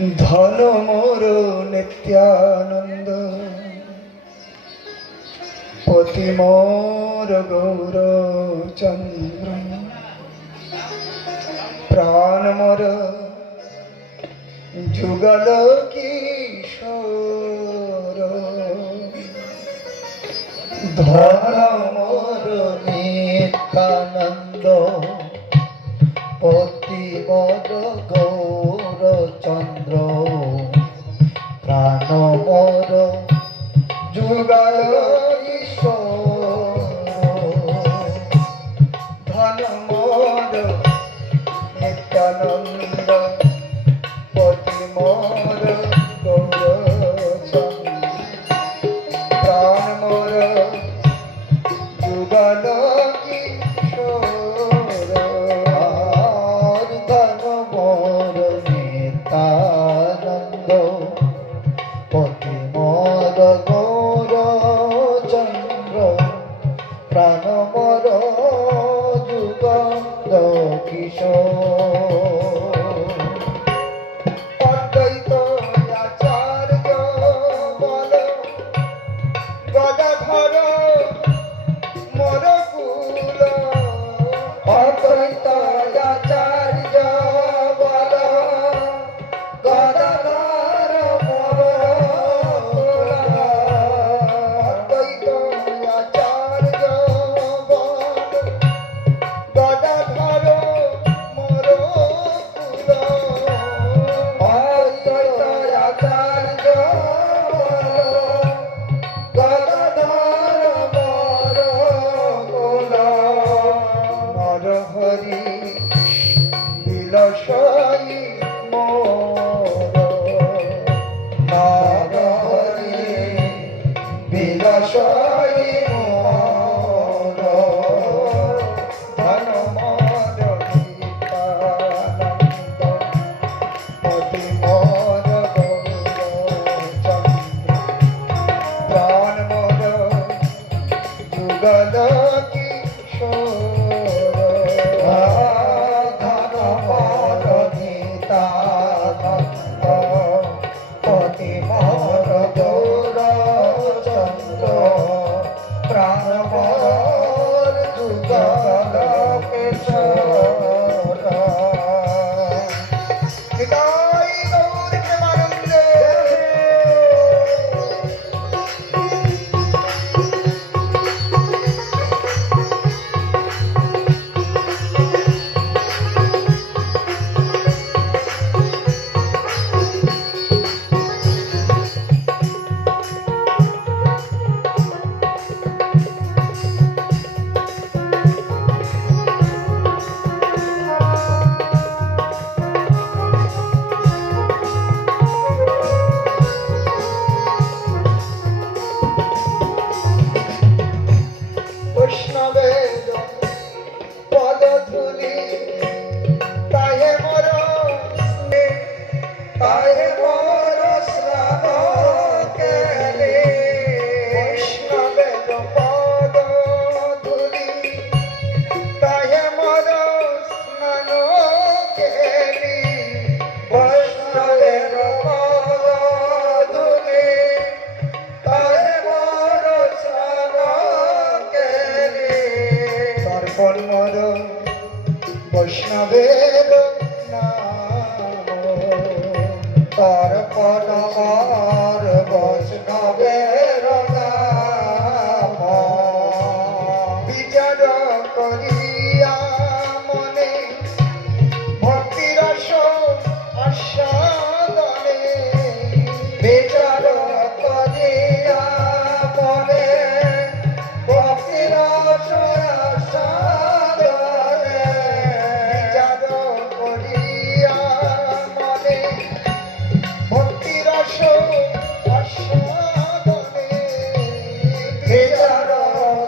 ধন মোর নিত্যানন্দ, পতি মোর গৌরচন্দ্র, প্রাণ মোর যুগল কিশোর, ধন মোর নিত্যানন্দ, পতি মোর গৌরচন্দ্র, প্রাণ মোর যুগল ধন মোর নিত্যানন্দ, পতি মোর গৌরচন্দ্র, প্রাণ মোর যুগল কিশোর, ধন মোর নিত্যানন্দ, পতি মোর গৌরচন্দ্র, প্রাণ মোর যুগল কিশোর। অদ্বৈত আচার্য বল গদাধর মোর কুল, অদ্বৈত আচার্য বল গদাধর মোর কুল, অদ্বৈত আচার্য বল গদাধর মোর কুল, অদ্বৈত আচার্য গদাধর মোর কুল, নরহরি বিলসই মোর, নরহরি বিলসই মোর, ধন মোর নিত্যানন্দ, পতি মোর গৌরচন্দ্র, প্রাণ মোর যুগল কিশোর, ধন মোর নিত্যানন্দ, পতি মোর গৌরচন্দ্র, প্রাণ মোর যুগল কিশোর। নিতাই গৌর প্রেমানন্দে। বৈষ্ণবের পদধূলি তাহে মোর স্নেহ, তাহে মোর স্নান কেলে, বৈষ্ণবের পদধূলি তাহে মোর স্নান কেলি, বৈষ্ণবের পদধূলি তাহে মোর স্নান কেলি, তর্পণ মোর বৈষ্ণবের নাম, তর্পণ মোর বৈষ্ণবের নাম, বিচার করিয়া মনে ভক্তিরস আস্বাদনে, বিচার করিয়া মনে ভক্তিরস আস্বাদনে, বিচার করিয়া মনে ভক্তিরস আস্বাদনে, বিচার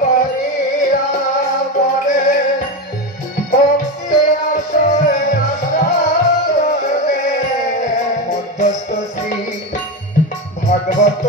করিয়া মনে ভক্তিরস আস্বাদনে, মধ্যস্থ শ্রী ভাগবত